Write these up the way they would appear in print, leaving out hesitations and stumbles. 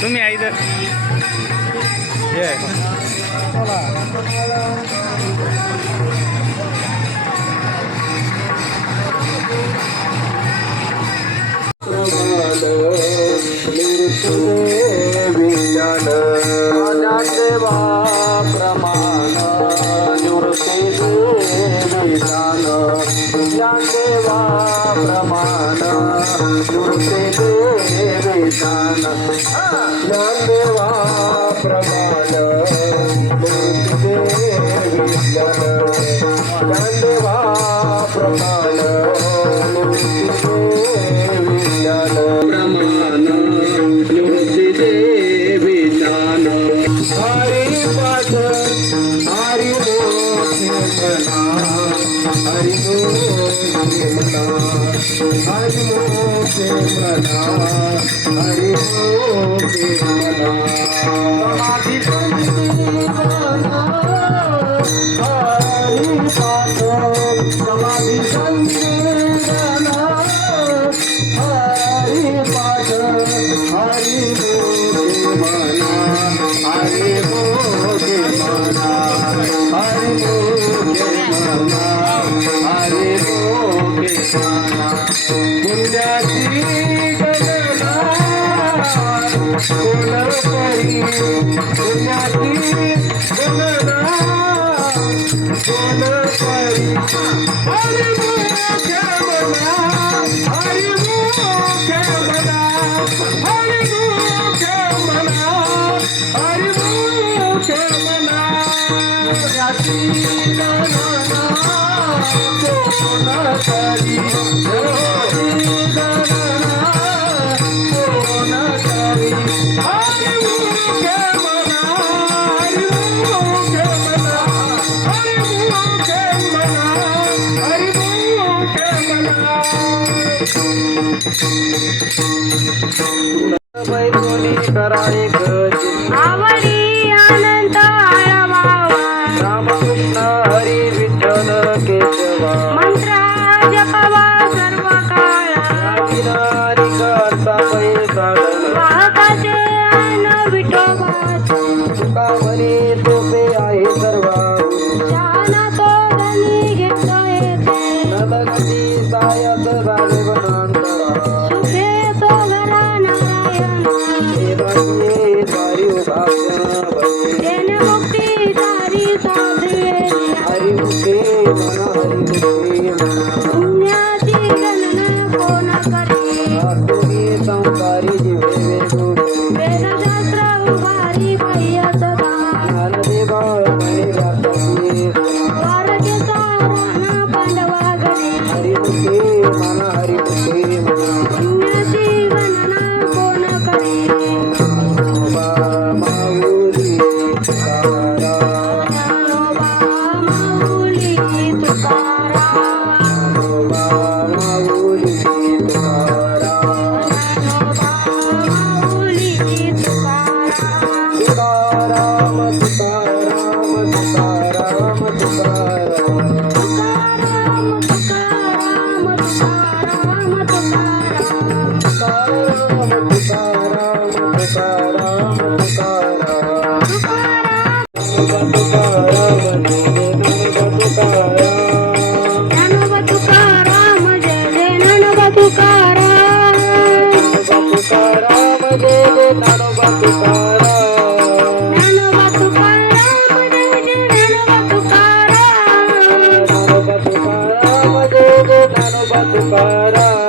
तुम्ही आहे इथं देवा प्रमाण निवृत्ती देविदान देवा प्रमाण निवृत्ती देविदान देवा प्रमाण निवृत्ती देविदान देवा प्रमाण निवृत्ती देविदान प्रमाण निवृत्ती देविदान हरि पाठ हरि हरि हरि हरि समाधि संकीर्तन हरि पाठ हरि मना हरि मोगे मना हरि मोगे मना हरि मोगे मना पुण्याची गणना कोण करी पुण्याची गणना कोण करी हरि मोगे मना हरि मोगे मना हरि मोगे मना हरि मोगे मना याची गणना कोण करी आवडी अनंत रामकृष्ण हरी विठ्ठल केशवा मंत्र जपवा सर्व काळा हरी करता पैसा वाहकाचे अन्न विठोबाचे तुका म्हणे सोपे आहे सर्वा शहाणा तो धनी घेतो येते नदगती सायत झाले वनांतरा सुखे तो घरा नारायण देवाचे सारी उभाव्य तेने मुक्ती सारी साधे हरी मुखे मना हरी मुखे मना पुण्याची गणना कोण करी तुम्ही संसारी जीवे वेगो वेदशास्त्र उभारी बाह्य सदा ज्ञानदेवा म्हणे वासवी द्वारकेचा राणा पांडवा घरी हरी मुखे मना हरी मुखे मना पुण्याची गणना कोण करी माऊली तारा ज्ञानोबा माऊली तुकाराम माऊली तारा ज्ञानोबा माऊली तुकाराम तुकाराम तुकाराम तुकाराम तुकाराम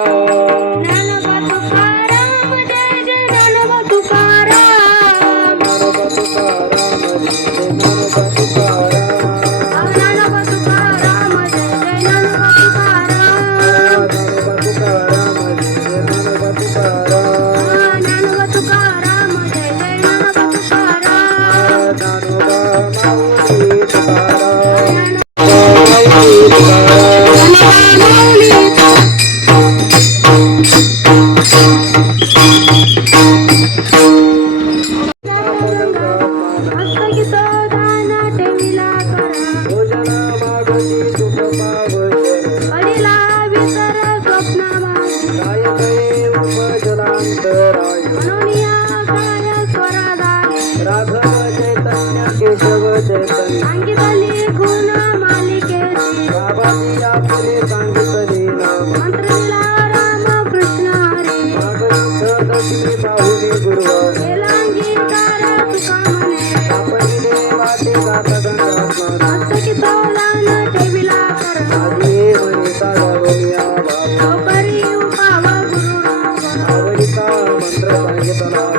सांगितली गुण मालिकेची बाबाजी आपले सांगितले नाम मंत्र दिला राम कृष्ण हरी भागवत दशमी पाहुणे गुरुवार केला अंगीकार तुका म्हणे आपण देवाचे साधन मस्तकी तोलान ठेविला कर आधी म्हणता जाऊया बाबा करी उपाव गुरु नाम आवडीचा मंत्र सांगितला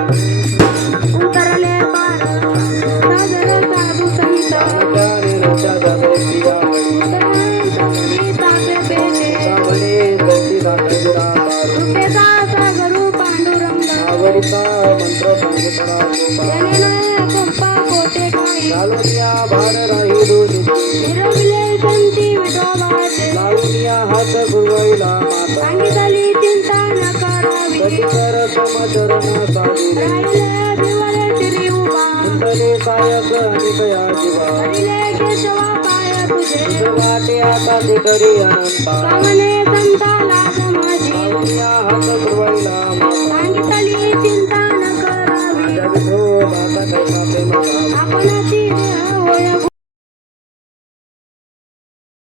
उतरले पार सागर साधू संत त्याने रक्षा जागृतीया तापे पेटे सावणे जशी दाखविला रुपेचा सागरू पांडुरंग आवडीचा मंत्र सांगितला जनेने पंपा कोटे काही लालूनिया भाड राहिलो निरविले संती विठोबाचे लालूनिया हात गुरुवाईला माता सांगितली चिंता न करावी कटिकर समचरण साधी राहिले दिवले चिरी उभा कुंडले सायक अनिकया जीवा हरिले केशवा पाय तुझे वाटे आता ते करी अनंता पावने संता लाज माझी लालूनिया हात गुरुवाईला माता सांगितली चिंता न करावी जगतो माता कैसा प्रेम आपणाची होय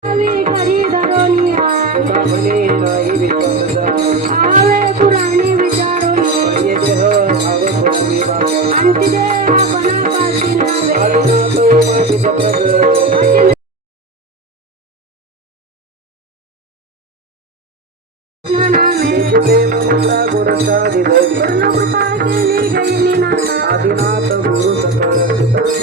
गुलाबी करी धरोनिया म्हणे नाही विश्वास आवे पुराणी विचारोनी ये देह आवड होती बाबा आणखी दे आपणापाशी नव्हे आदिना तो माझी प्रग नामे प्रेम मुद्रा गोरक्षा दिधरी पूर्ण कृपा केली गयनी नाथा आदिनाथ गुरु सकळ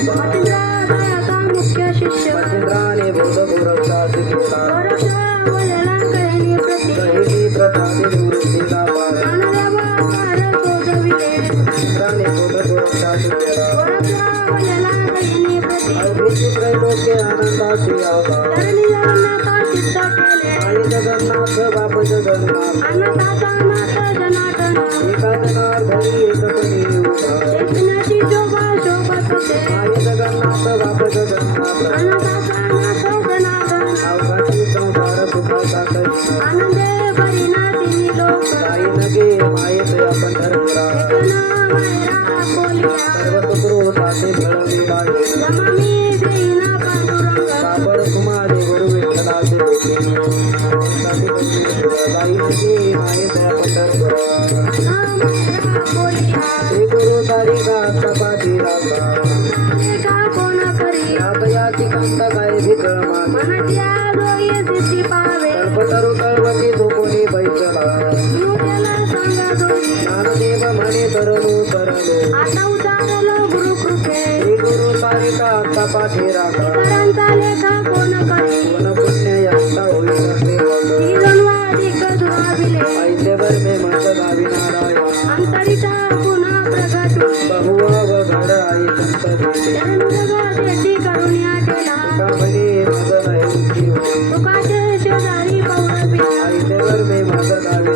मतिंद्राचा मुख्य शिष्य चंद्राने बुद्ध गोरक्षा दिला गोरक्षा वलला कळणी प्रति दहिती प्रसादी निवृत्तीला पार मानदेवा पार शोधविले चंद्राने बुद्ध गोरक्षा दिला गोरक्षा वलला कळणी प्रति अभिषेक त्रैलोक्य आनंदाची आवा धरणी जगन्नाथा सिद्ध केले आई जगन्नाथ बाप जगन्नाथ अन्नदाता नाथ जनार्दन एका जनार्दनी एकपणी उभा देखण्याची शोभा शोभत होते आई जगन्नाथ बाप जगन्नाथ अन्नदाता नाथ जनार्दन अवघाची संसार सुखाचा करी आनंदे भरिना तिन्ही लोक काही नगे मायेत आपण धर्मरा एकना मायरा बोलिया सर्व साथे मिळवली लागले जमामी देईना पांडुरंग बाबर कुमारे गुरु विठ्ठलाचे काही नगे मायेत आपण धर्मरा मायरा बोलिया हे गुरु तारिका तपाती राखा एका कोण करी रातयाची कंत काय भीत मान मनाच्या दोये सिद्धी पावे कल्पतरू कळवती झोपुनी बैठला नुकेला सांगा दोई ज्ञानदेव म्हणे तरलो तरलो आता उतारलो गुरु कृपे हे गुरु तारिका तपाती राखा इतरांचा लेखा कोण करी गुण पुण्य यांचा होईल ते बघ ही जन्माधिक दुराविले ऐसेवर मे मत गावी नारायण अंतरिता पुन्हा प्रगटू बहुवा व घड आई संत देते जन्मजगा देती करुण्या केला तुका म्हणे माझं नाही उंची होते तुकाचे शेजारी पौरविला ऐसेवर मे माझं गावी